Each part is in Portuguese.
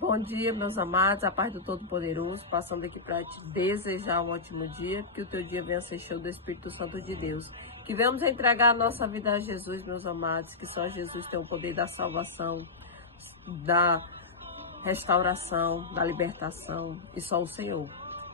Bom dia, meus amados, a paz do Todo-Poderoso, passando aqui para te desejar um ótimo dia, que o teu dia venha ser cheio do Espírito Santo de Deus. Que venhamos entregar a nossa vida a Jesus, meus amados, que só Jesus tem o poder da salvação, da restauração, da libertação, e só o Senhor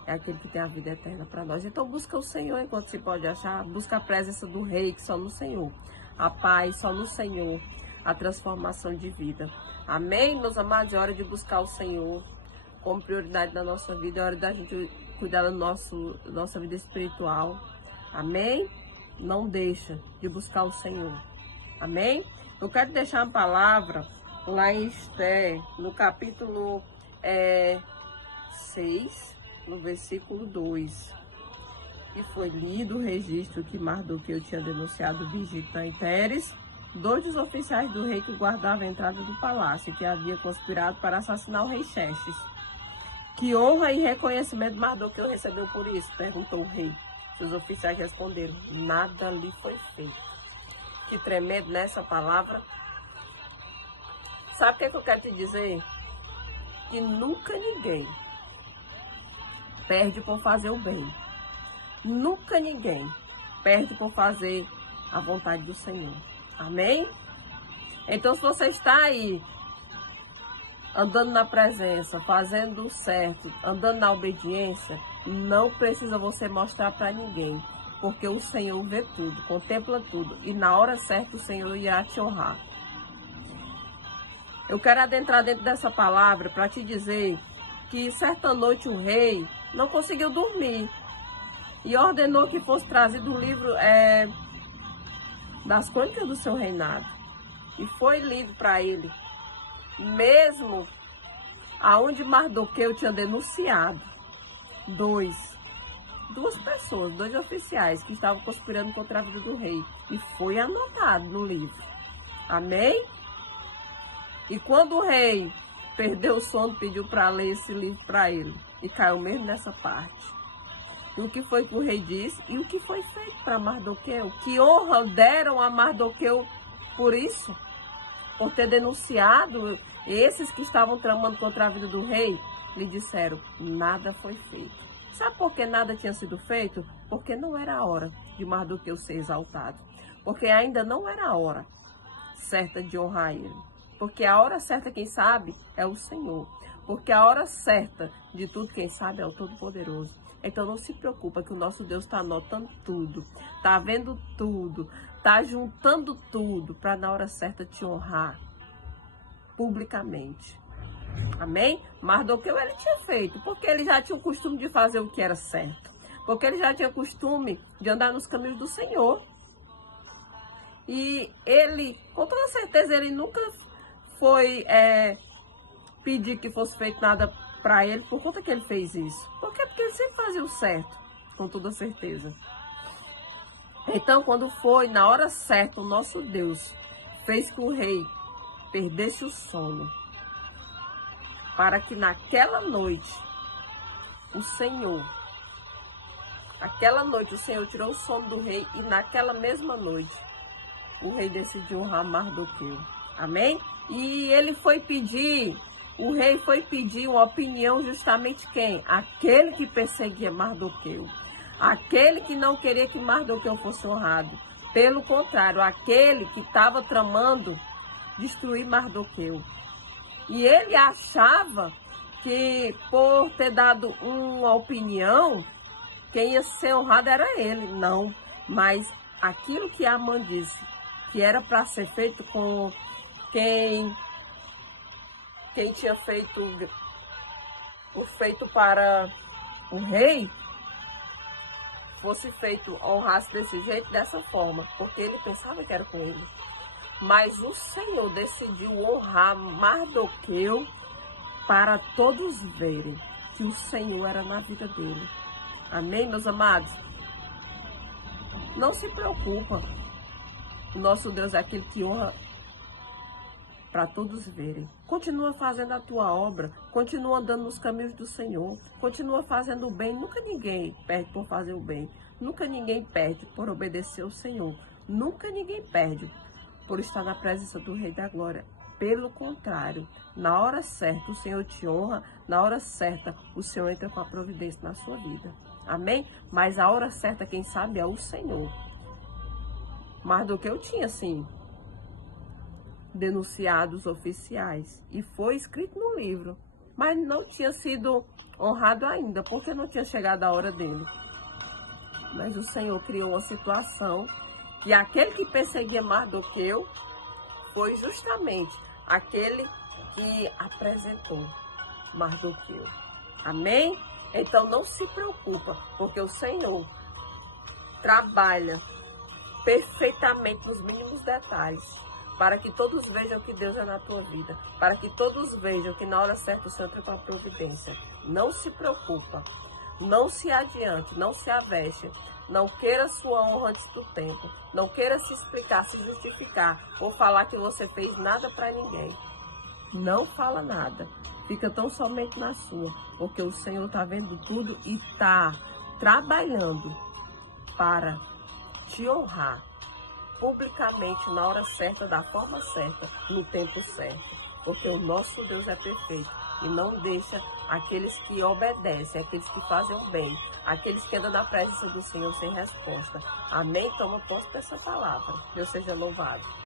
é aquele que tem a vida eterna para nós. Então busca o Senhor enquanto se pode achar, busca a presença do Rei, que só no Senhor, a paz só no Senhor, a transformação de vida. Amém, meus amados? É hora de buscar o Senhor como prioridade da nossa vida, é hora da gente cuidar da nossa vida espiritual. Amém? Não deixa de buscar o Senhor. Amém? Eu quero deixar uma palavra lá em Esther, no capítulo 6, no versículo 2. E foi lido o registro que Mardoqueu tinha denunciado Bigitã e Teres, dois dos oficiais do rei que guardavam a entrada do palácio, que havia conspirado para assassinar o rei Xerxes. Que honra e reconhecimento Mardoqueu recebeu por isso? Perguntou o rei. Seus oficiais responderam: nada lhe foi feito. Que tremendo nessa palavra. Sabe o que eu quero te dizer? Que nunca ninguém perde por fazer o bem. Nunca ninguém perde por fazer a vontade do Senhor. Amém? Então, se você está aí, andando na presença, fazendo o certo, andando na obediência, não precisa você mostrar para ninguém, porque o Senhor vê tudo, contempla tudo, e na hora certa o Senhor irá te honrar. Eu quero adentrar dentro dessa palavra para te dizer que certa noite o rei não conseguiu dormir e ordenou que fosse trazido o livro das crônicas do seu reinado. E foi lido para ele, mesmo aonde Mardoqueu tinha denunciado duas pessoas, dois oficiais que estavam conspirando contra a vida do rei. E foi anotado no livro. Amém? E quando o rei perdeu o sono, pediu para ler esse livro para ele. E caiu mesmo nessa parte. E o que foi que o rei disse? E o que foi feito para Mardoqueu? Que honra deram a Mardoqueu por isso? Por ter denunciado esses que estavam tramando contra a vida do rei? Lhe disseram: nada foi feito. Sabe por que nada tinha sido feito? Porque não era a hora de Mardoqueu ser exaltado. Porque ainda não era a hora certa de honrar ele. Porque a hora certa, quem sabe, é o Senhor. Porque a hora certa de tudo, quem sabe, é o Todo-Poderoso. Então não se preocupa que o nosso Deus está anotando tudo, está vendo tudo, está juntando tudo para na hora certa te honrar publicamente. Amém? Mardoqueu ele tinha feito, porque ele já tinha o costume de fazer o que era certo. Porque ele já tinha o costume de andar nos caminhos do Senhor. E ele, com toda certeza, ele nunca foi pedir que fosse feito nada para ele por conta que ele fez isso. Por quê? Porque ele sempre fazia o certo, com toda certeza. Então, quando foi na hora certa, o nosso Deus fez que o rei perdesse o sono, para que naquela noite o Senhor tirou o sono do rei, e naquela mesma noite o rei decidiu honrar Mardoqueu. Amém? E o rei foi pedir uma opinião justamente quem? Aquele que perseguia Mardoqueu. Aquele que não queria que Mardoqueu fosse honrado. Pelo contrário, aquele que estava tramando destruir Mardoqueu. E ele achava que por ter dado uma opinião, quem ia ser honrado era ele. Não, mas aquilo que Amã disse, que era para ser feito com quem tinha feito o feito para o rei, fosse feito, honrasse desse jeito, dessa forma, porque ele pensava que era com ele. Mas o Senhor decidiu honrar Mardoqueu para todos verem que o Senhor era na vida dele. Amém, meus amados? Não se preocupa. O nosso Deus é aquele que honra para todos verem. Continua fazendo a tua obra, continua andando nos caminhos do Senhor, continua fazendo o bem. Nunca ninguém perde por fazer o bem, nunca ninguém perde por obedecer ao Senhor, nunca ninguém perde por estar na presença do Rei da Glória. Pelo contrário, na hora certa o Senhor te honra, na hora certa o Senhor entra com a providência na sua vida. Amém? Mas a hora certa, quem sabe, é o Senhor. Mardoqueu tinha, sim, denunciados oficiais e foi escrito no livro, mas não tinha sido honrado ainda, porque não tinha chegado a hora dele. Mas o Senhor criou uma situação que aquele que perseguia Mardoqueu foi justamente aquele que apresentou Mardoqueu. Amém? Então não se preocupa, porque o Senhor trabalha perfeitamente nos mínimos detalhes, para que todos vejam que Deus é na tua vida, para que todos vejam que na hora certa o Senhor tem uma providência. Não se preocupa, não se adiante, não se aveste, não queira sua honra antes do tempo, não queira se explicar, se justificar, ou falar que você fez nada para ninguém. Não fala nada, fica tão somente na sua, porque o Senhor está vendo tudo e está trabalhando para te honrar publicamente, na hora certa, da forma certa, no tempo certo. Porque o nosso Deus é perfeito e não deixa aqueles que obedecem, aqueles que fazem o bem, aqueles que andam na presença do Senhor sem resposta. Amém? Toma posse dessa palavra. Deus seja louvado.